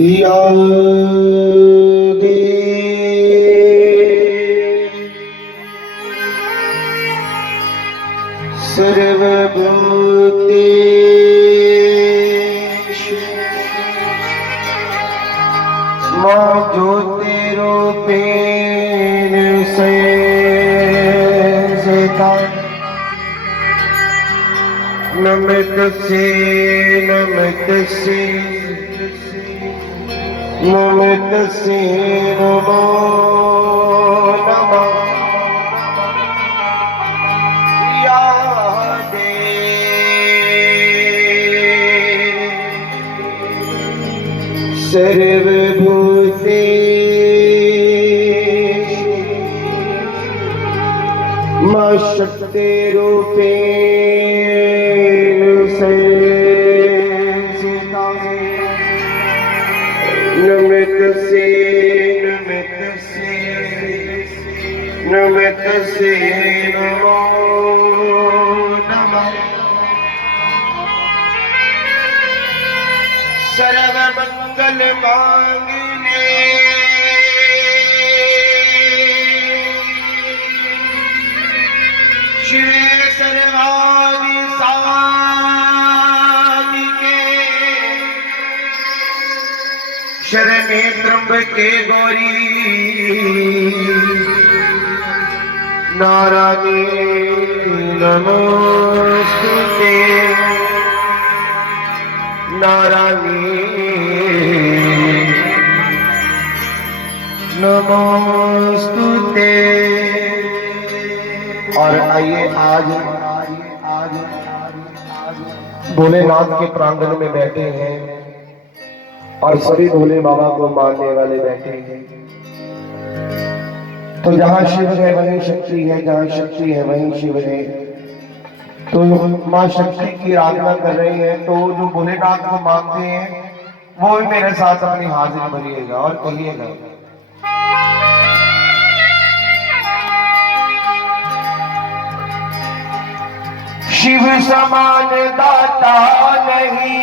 योगी सर्वभूतेषु मां ज्योतिरूपेण संस्थिता नमस्तस्यै नमस्तस्यै नमस्तस्यै नमो नमः या देवी सर्वभूतेषु मां शक्तिरूपेण संस्थिता नमस्तस्यै नमस्तस्यै नमस्तस्यै नमो नमः सर्वमंगल मांगल्ये शिवे सर्वाणि साधिके शरणे त्र्यंबके गौरी नारायणी नमोस्तुते नारायणी नमोस्तुते। और आइए आज भोलेनाथ के प्रांगण में बैठे हैं और सभी भोले बाबा को मानने वाले बैठे हैं। तो जहां शिव है वहीं शक्ति है, जहां शक्ति है वहीं शिव है। तो मां शक्ति की आराधना कर रहे हैं, तो जो भोलेनाथ को मानते हैं वो भी मेरे साथ अपनी हाजिरी भरिएगा और कहिएगा शिव समान दाता नहीं,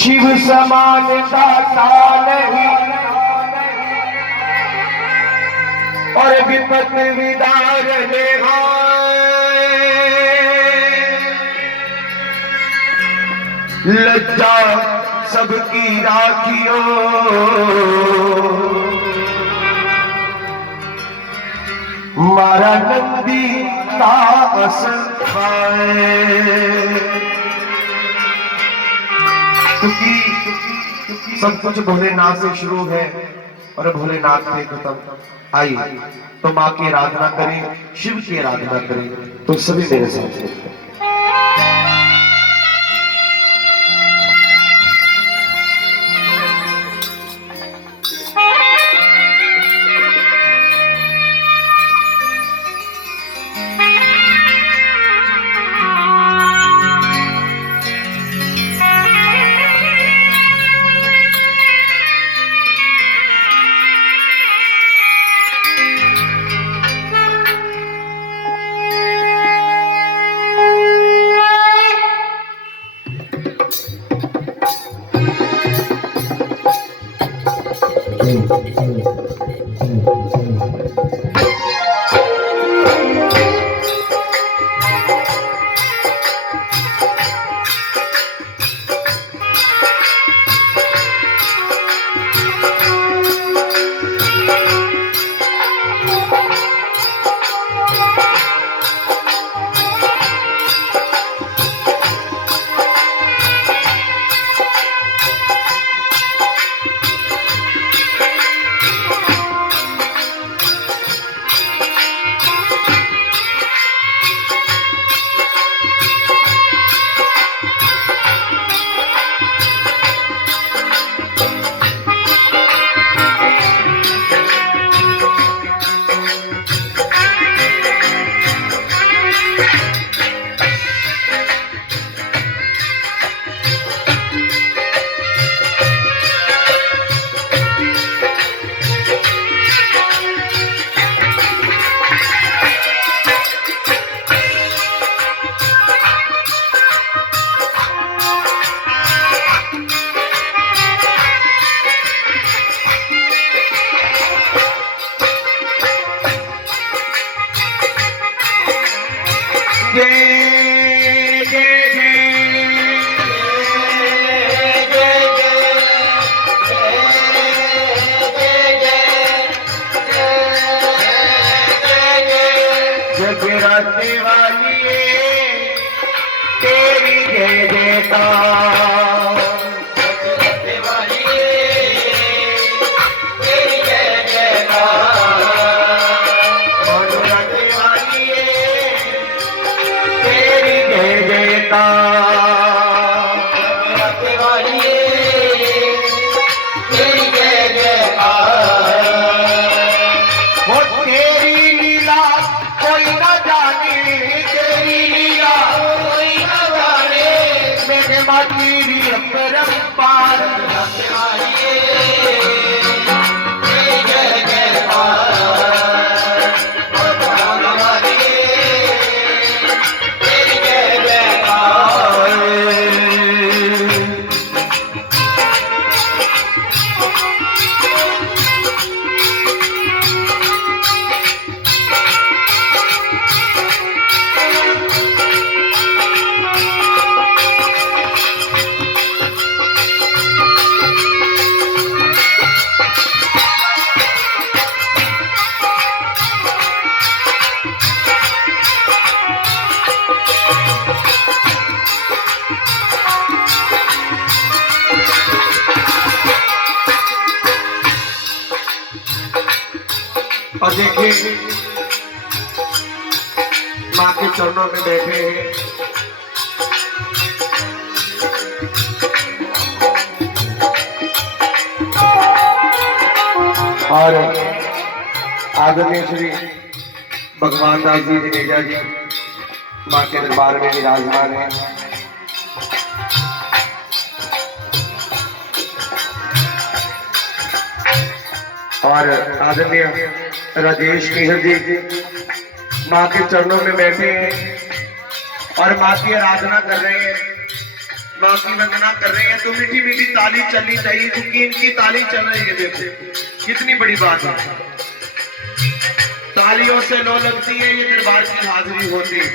शिव समान दाता नहीं, और विपत विदारने लज्जा सबकी राखियो, मारा नंदी का क्योंकि सब कुछ भोलेनाथ से शुरू है और भोलेनाथ से खत्म। आइए तो माँ की आराधना करें, शिव की आराधना करें। तो सभी मेरे साथ मधुराते वाली तेरी जय जयकार, मधुराते वाली तेरी जय जयकार, मधुराते वाली तेरी जय जयकार, मधुराते वाली तेरी जय जयकार। वो तेरी लीला कोई न जाने, तेरी लीला कोई न जाने, मेरे माँ तेरी अपरंपार, मधुराते वाली तेरी जय जयकार, मधुराते वाली तेरी जय जयकार। और देखिए माँ के चरणों में बैठे हैं। और आदरणीय श्री भगवान दास जी जनेजा जी माँ के दरबार में विराजमान है। और आदरणीय राजेश केहर जी माँ के चरणों में बैठे हैं और माँ की आराधना कर रहे हैं, माँ की वंदना कर रहे हैं। तो मीठी मीठी ताली चलनी चाहिए, क्योंकि इनकी ताली चल रही है। देखो कितनी बड़ी बात है, तालियों से लो लगती है, ये दरबार की हाजिरी होती है।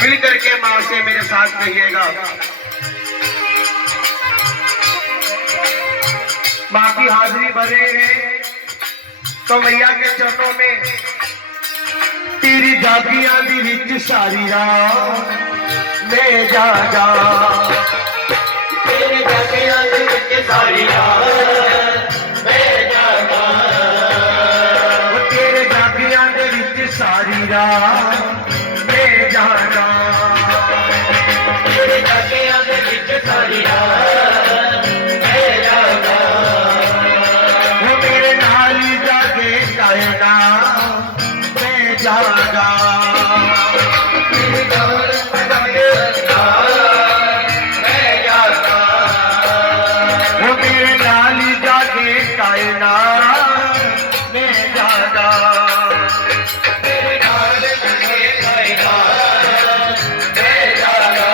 मिल करके माँ से मेरे साथ कहिएगा, माँ की हाजिरी भरे हैं तो मैया के चरणों में तेरी जागियां दी विच सारी रात ले जा जा, तेरे जागियां दे विच सारी रात मैं जागा, तेरे जागियां दे विच सारी रात ले जा जा, तेरे जागियां दे विच सारी रात मैं जागा, वो मेरे नाल ही जागे कायनात में जागा, तेरे नाल जागे कायनात मैं जागा, वो मेरे नाल ही जागे कायनात में जागा, तेरे नाल जागे कायनात मैं जागा,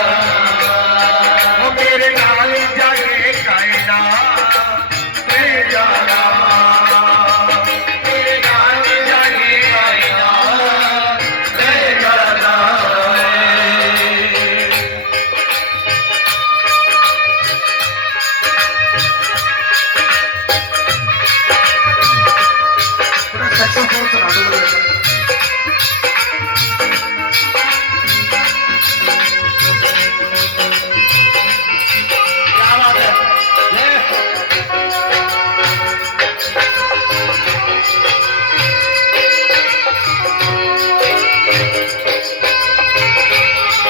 वो मेरे नाल ही जागे कायनात में जागा, तेरे नाल जागे कायनात मैं जागा। थोड़ा सैक्सोफोन सुना दो मुझे। क्या बात है,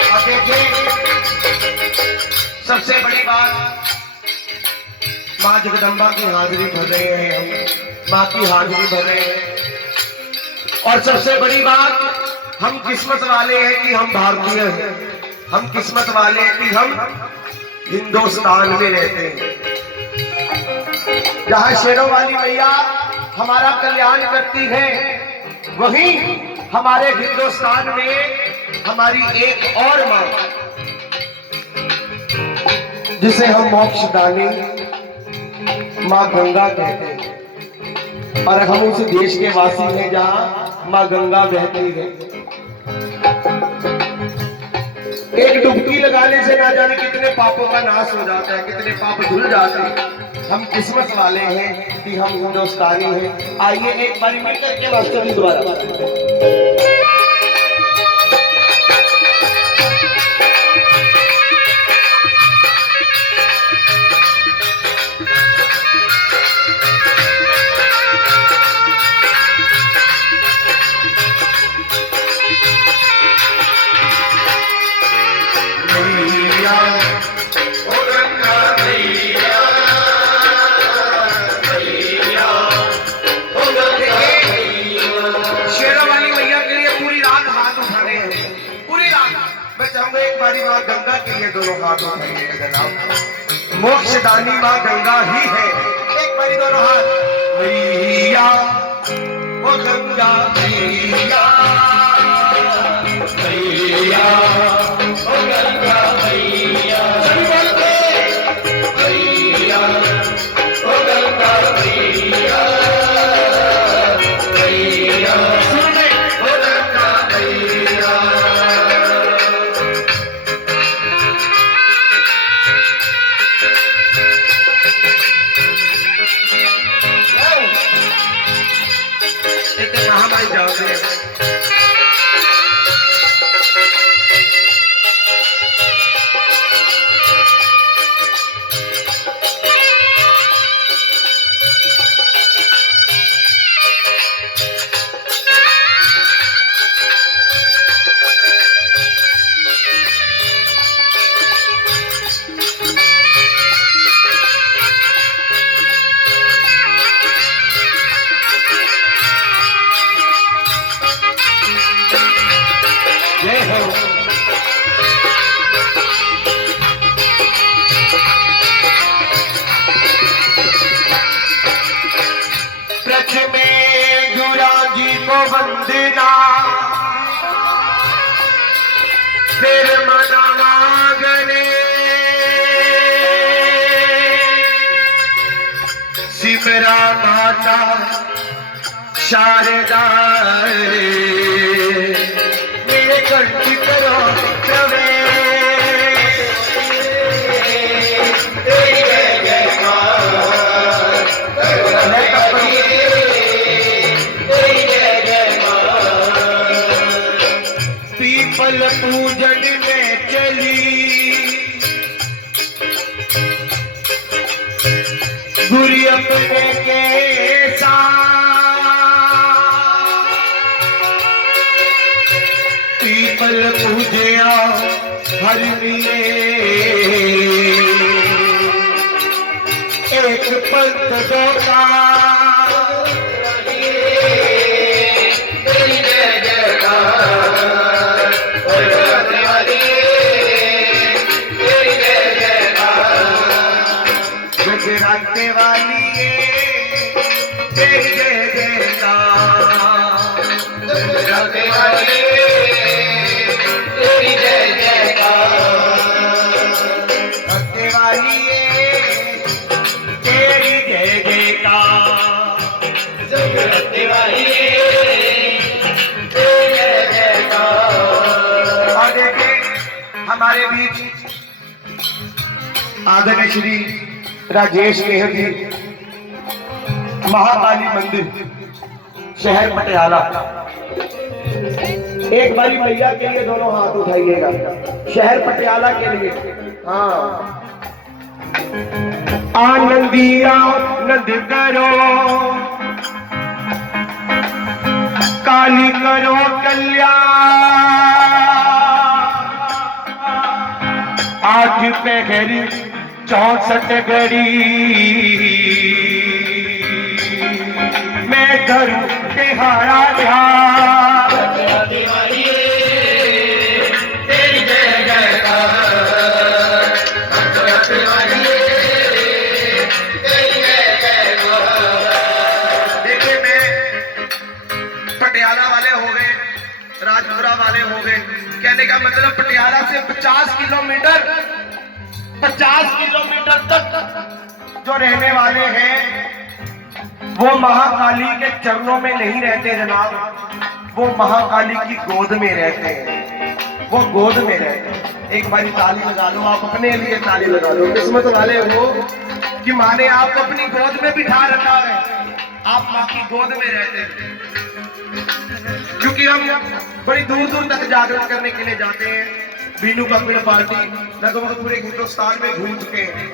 अब देखिए सबसे बड़ी बात, माँ जगदम्बा की हाजिरी भर रहे हैं हम, माँ की हाजिरी भर रहे हैं। और सबसे बड़ी बात, हम किस्मत वाले हैं कि हम भारतीय हैं, हम किस्मत वाले हैं कि हम हिंदुस्तान में रहते हैं, जहाँ शेरों वाली मैया हमारा कल्याण करती है, वहीं हमारे हिंदुस्तान में हमारी एक और माँ, जिसे हम मोक्षदानी माँ गंगा कहते हैं, और हम उस देश के वासी हैं जहाँ माँ गंगा बहती है। एक डुबकी लगाने से ना जाने कितने पापों का नाश हो जाता है, कितने पाप धुल जाते हैं। हम किस्मत वाले हैं कि हम हिंदुस्तानी हैं। आइए एक बार मिल करके मास्टर जी दोबारा दोनों हाथ उठाइएगा जनाब। मोक्षदानी माँ गंगा ही है। एक बारी दोनों हाथ। मैया वो गंगा मैया, मैया ओ गंगा मैया, मैया ओ गंगा मैया, मैया सुने ओ गंगा मैया। इतने कहाँ भाई जाओगे? जय हो। ब्रज में जुड़ा जी को वंदना, फिर मना मांगने सिमरा माता शारदा मेरे कंठ करो प्रवेश। तेरी जय जयकार, तेरी जय जयकार। पीपल पूजन में चली गुरु अपने के साथ, पीपल पूजया हर मिले एक पंथ दो का। तेरी जय जयकार, तेरी जय जयकार। जगराते वाली ये तेरी जय जयकार। जगराते वाली तेरी जय जयकार। रखने वाली ये तेरी जय जयकार। जगराते वाली तेरी जय जयकार। और देखिए हमारे बीच आदरणीय श्री राजेश मेहर जी, महाकाली मंदिर शहर पटियाला। एक बारी मैया के लिए दोनों हाथ उठाइएगा, शहर पटियाला के लिए। हाँ, आनंदी आनंद करो, काली करो कल्याण। 8 पहर 64 घड़ी मैं धरूं तिहारा ध्यान। जगराते वाली तेरी जय जयकार। जगराते वाली तेरी जय जयकार। देखिए मैं पटियाला वाले हो गए, राजपुरा वाले हो गए, कहने का मतलब पटियाला से 50 किलोमीटर तक जो रहने वाले हैं वो महाकाली के चरणों में नहीं रहते जनाब, वो महाकाली की गोद में रहते हैं, वो गोद में रहते हैं। एक बारी ताली लगा लो, आप अपने लिए ताली लगा लो। किस्मत वाले हो कि माँ ने आपको अपनी गोद में बिठा रखा है, आप माँ की गोद में रहते हैं। क्योंकि हम बड़ी दूर दूर तक जागरण करने के लिए जाते हैं। बीनू कपिल पार्टी लगभग पूरे हिंदुस्तान में घूम चुके हैं।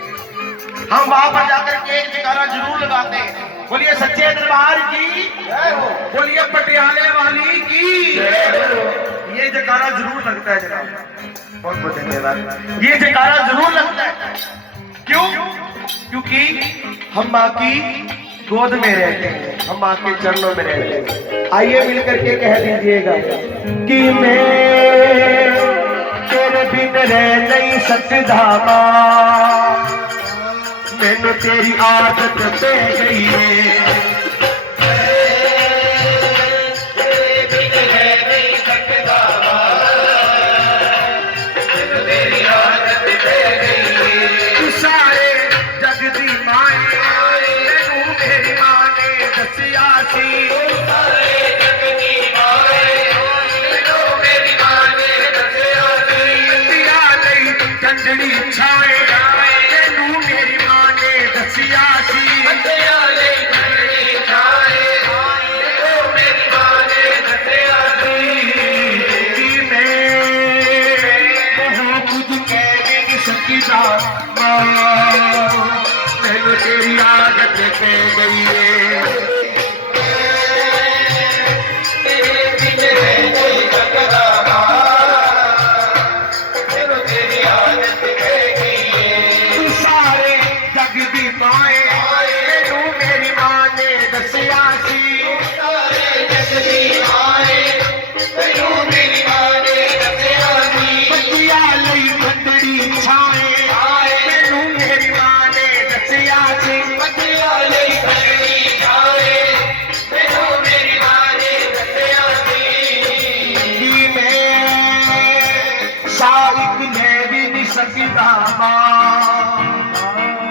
हम वहां पर जाकर के एक जयकारा जरूर लगाते हैं। बोलिए सच्चे दरबार की जय हो, बोलिए पटियाले वाली की जय हो। ये जयकारा जरूर लगता है जनाब, बहुत बहुत धन्यवाद। ये जयकारा जरूर लगता है। क्यों? क्योंकि हम माँ की गोद में रहते हैं, हम माँ के चरणों में रहते हैं। आइए मिलकर के कह दीजिएगा कि मैं तेरे बिन रह नहीं सकदा मां मैनू तेरी आदत पे गई है तू सारे जग दी माए तू मेरी मां ने दसिया सी चंदड़ी छाए तेनू मेरी मां ने दसिया सी कि मैं खुद कह नहीं सकता मैनू तेरी आदत पे गई है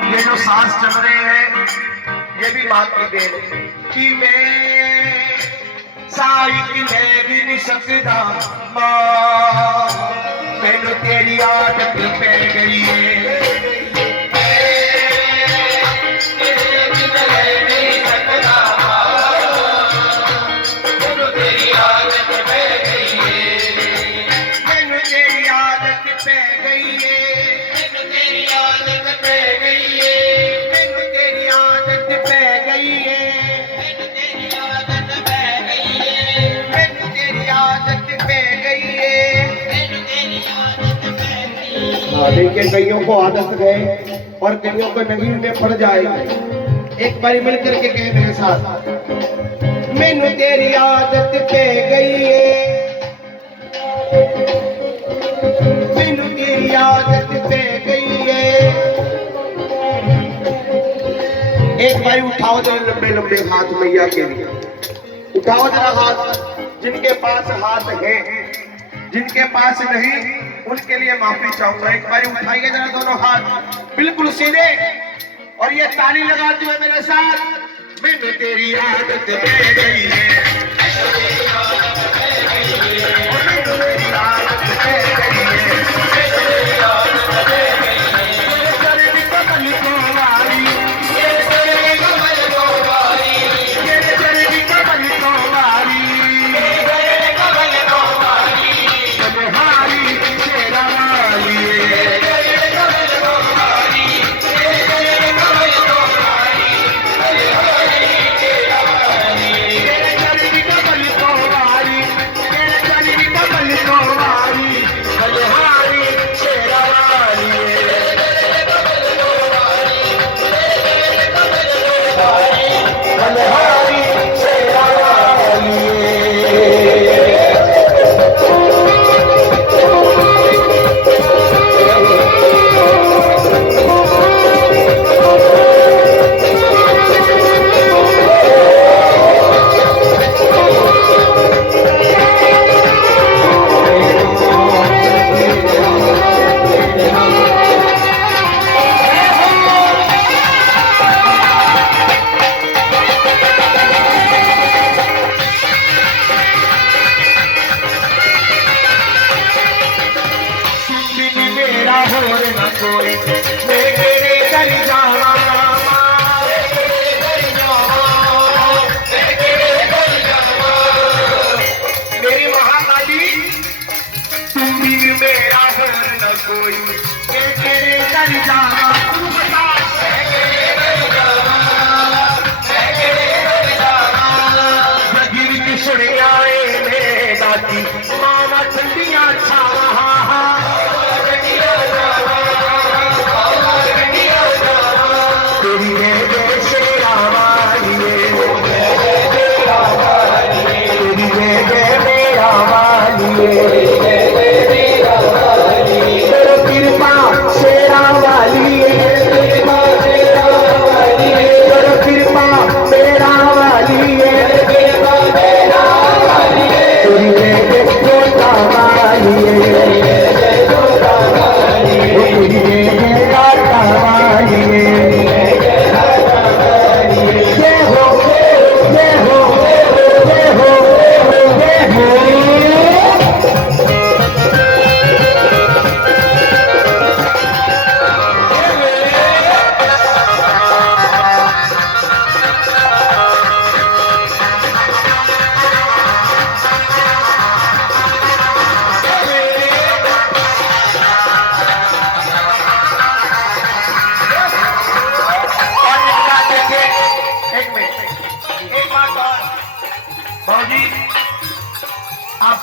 ये जो सांस चल रहे हैं ये भी मां की देन कि मैं साइक ले भी नहीं सकता मां मैनू तेरी आदत पे गई है देखिए कईयों को आदत गए और कईयों को नगीन में पड़ जाएगी एक बारी मिलकर के कहे मेरे साथ मैनू तेरी आदत पे गई है मैनू तेरी आदत पे गई है एक बारी उठाओ जरा लंबे लंबे हाथ मैया के लिए उठाओ जरा हाथ जिनके पास हाथ है जिनके पास नहीं उनके लिए माफी चाहूंगा एक बार उठाइए जरा दोनों हाथ बिल्कुल सीधे और ये ताली लगाते हुए मेरे साथ मैनू तेरी आदत पे गई है मैनू तेरी आदत पे गई है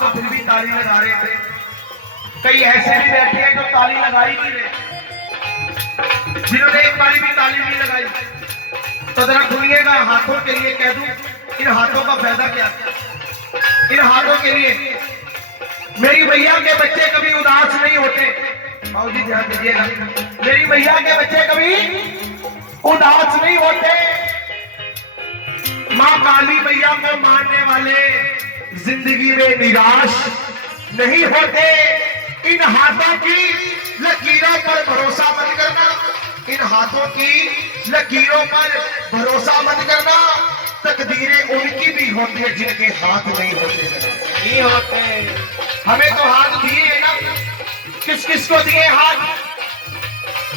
तो फिर भी ताली लगा रहे थे। कई ऐसे भी बैठे हैं जो ताली लगा ही नहीं रहे, जिन्होंने एक बारी भी ताली नहीं लगाई। तो जरा सुनिएगा, हाथों के लिए कह दूं, इन हाथों का फायदा क्या है? इन हाथों के लिए मेरी भैया के बच्चे कभी उदास नहीं होते। बाबू जी ध्यान दीजिएगा, मेरी भैया के बच्चे कभी उदास नहीं होते। मां काली मैया को मानने वाले जिंदगी में निराश नहीं होते। इन हाथों की लकीरों पर भरोसा मत करना, इन हाथों की लकीरों पर भरोसा मत करना। तकदीरें उनकी भी होती है जिनके हाथ नहीं होते। नहीं होते, हमें तो हाथ दिए हैं ना, किस किस को दिए हाथ?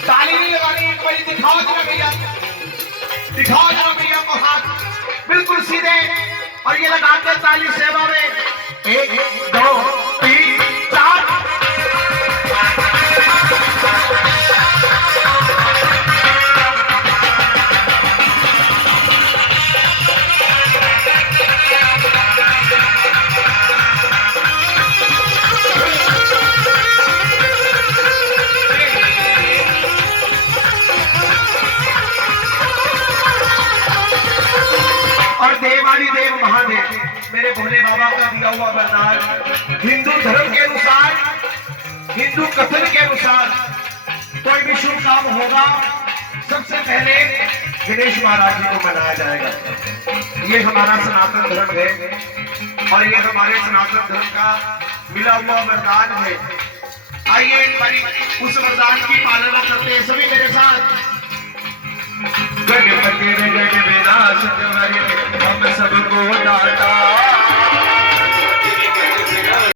ताली नहीं लगानी, एक बार दिखाओ जरा भैया, दिखाओ जरा भैया को हाथ बिल्कुल सीधे, और ये लगा के ताली सेवा में 1 2 3 4। देव महादेव मेरे भोले बाबा का दिया हुआ वरदान। हिंदू धर्म के अनुसार, हिंदू कथन के अनुसार कोई भी शुभ काम होगा सबसे पहले गणेश महाराज जी को मनाया जाएगा। ये हमारा सनातन धर्म है और ये हमारे सनातन धर्म का मिला हुआ वरदान है। आइए एक बारी उस वरदान की पालना करते